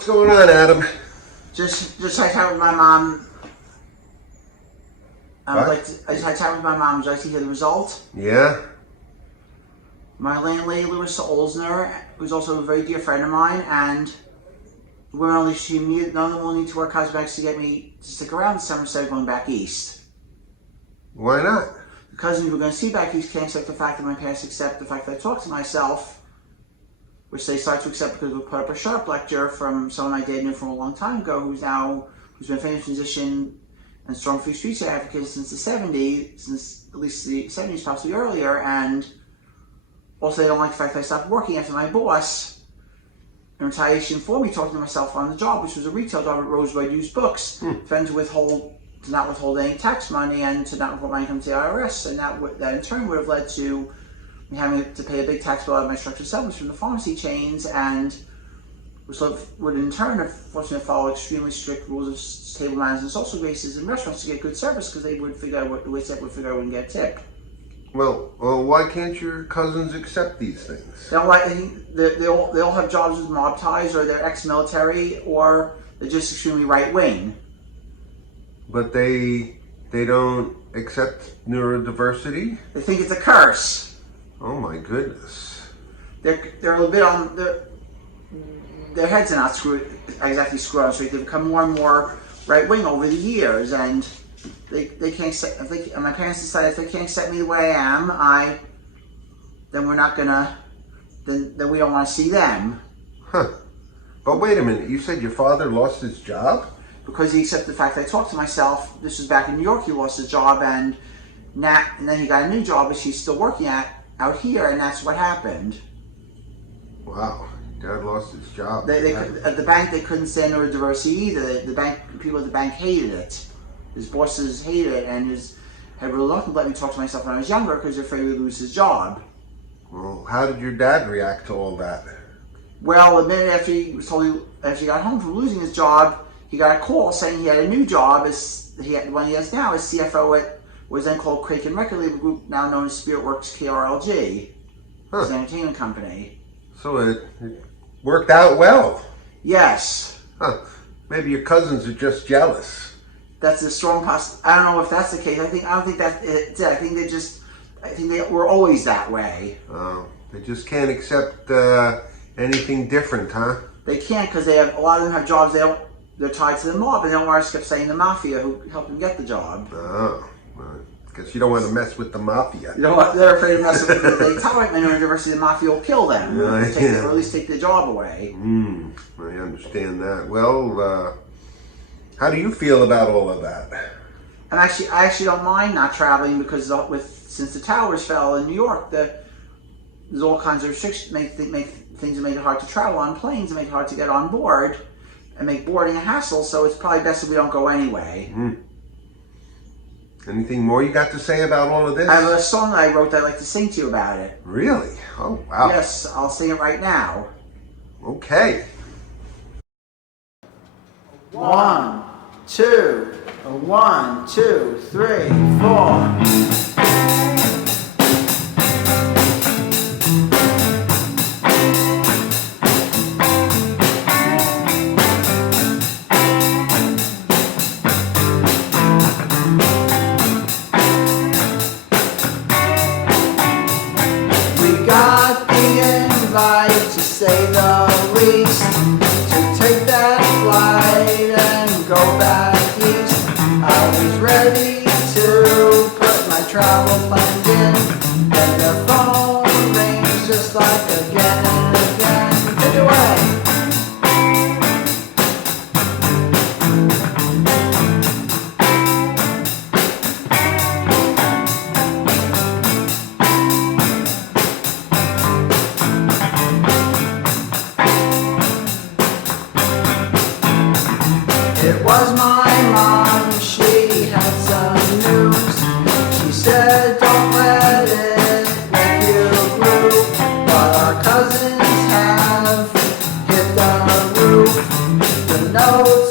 What's going on, Adam? Just had a chat with my mom. I just had a chat with my mom. Would you like to hear the result? Yeah? My landlady, Larissa Olsner, who's also a very dear friend of mine, and we're only none of them will need to work cosmetics to get me to stick around this summer instead of going back east. Why not? The cousins who are going to see back east can't accept the fact that my parents accept the fact that I talk to myself, which they start to accept because we put up a sharp lecture from someone I did know from a long time ago, who's been a famous musician and strong free speech advocate since the 70s, since at least the 70s, possibly earlier, and also they don't like the fact that I stopped working after my boss, in retaliation for me talking to myself on the job, which was a retail job at Rosebud Used Books, threatened to not withhold any tax money and to not report my income to the IRS, and that in turn would have led to me having to pay a big tax bill out of my structured settlements from the pharmacy chains, and which would in turn have forced me to follow extremely strict rules of table manners and social graces in restaurants to get good service, because they would figure out the waiter would figure I wouldn't get a tip. Well, why can't your cousins accept these things? They don't like. They all have jobs with mob ties, or they're ex-military, or they're just extremely right-wing. But they don't accept neurodiversity? They think it's a curse. Oh my goodness. They're a little bit on their heads are not exactly screwed on straight. They've become more and more right-wing over the years, and they can't accept. And my parents decided if they can't accept me the way I am, then we're not gonna. Then we don't want to see them. Huh. But wait a minute. You said your father lost his job? Because he accepted the fact that I talked to myself. This was back in New York. He lost his job, and then he got a new job, which he's still working at out here, and that's what happened. Wow. Dad lost his job. At the bank, they couldn't stand neurodiversity either. The people at the bank hated it. His bosses hated it, and had reluctant to let me talk to myself when I was younger because they're afraid we'd lose his job. Well, how did your dad react to all that? Well, a minute after he got home from losing his job, he got a call saying he had a new job. The one he has now is CFO at what was then called Kraken Record Label Group, now known as Spiritworks KRLG. It's an entertainment company. So it worked out well. Yes. Huh. Maybe your cousins are just jealous. That's a strong I don't know if that's the case. I don't think that's it. I think they were always that way. Oh, they just can't accept anything different, huh? They can't because a lot of them have jobs they're tied to the mob, and they don't want to keep saying the mafia who helped them get the job. Oh, because you don't want to mess with the mafia. You know what? They're afraid of messing with them. If they tolerate neurodiversity, the mafia will kill them, or at least take the job away. I understand that. Well, how do you feel about all of that? I actually don't mind not traveling because since the towers fell in New York, there's all kinds of restrictions make things that make it hard to travel on planes, and make it hard to get on board, and make boarding a hassle. So it's probably best if we don't go anyway. Anything more you got to say about all of this? I have a song that I wrote that I'd like to sing to you about it. Really? Oh, wow. Yes, I'll sing it right now. Okay. 1, 2, 1, 2, 3, 4. Got the invite, to say the least, to take that flight and go back east. I was ready to put my travel plans in, and the phone rings just like again and again. Take it away. It was my mom, she had some news. She said, don't let it make you blue, but our cousins have hit the roof. The notes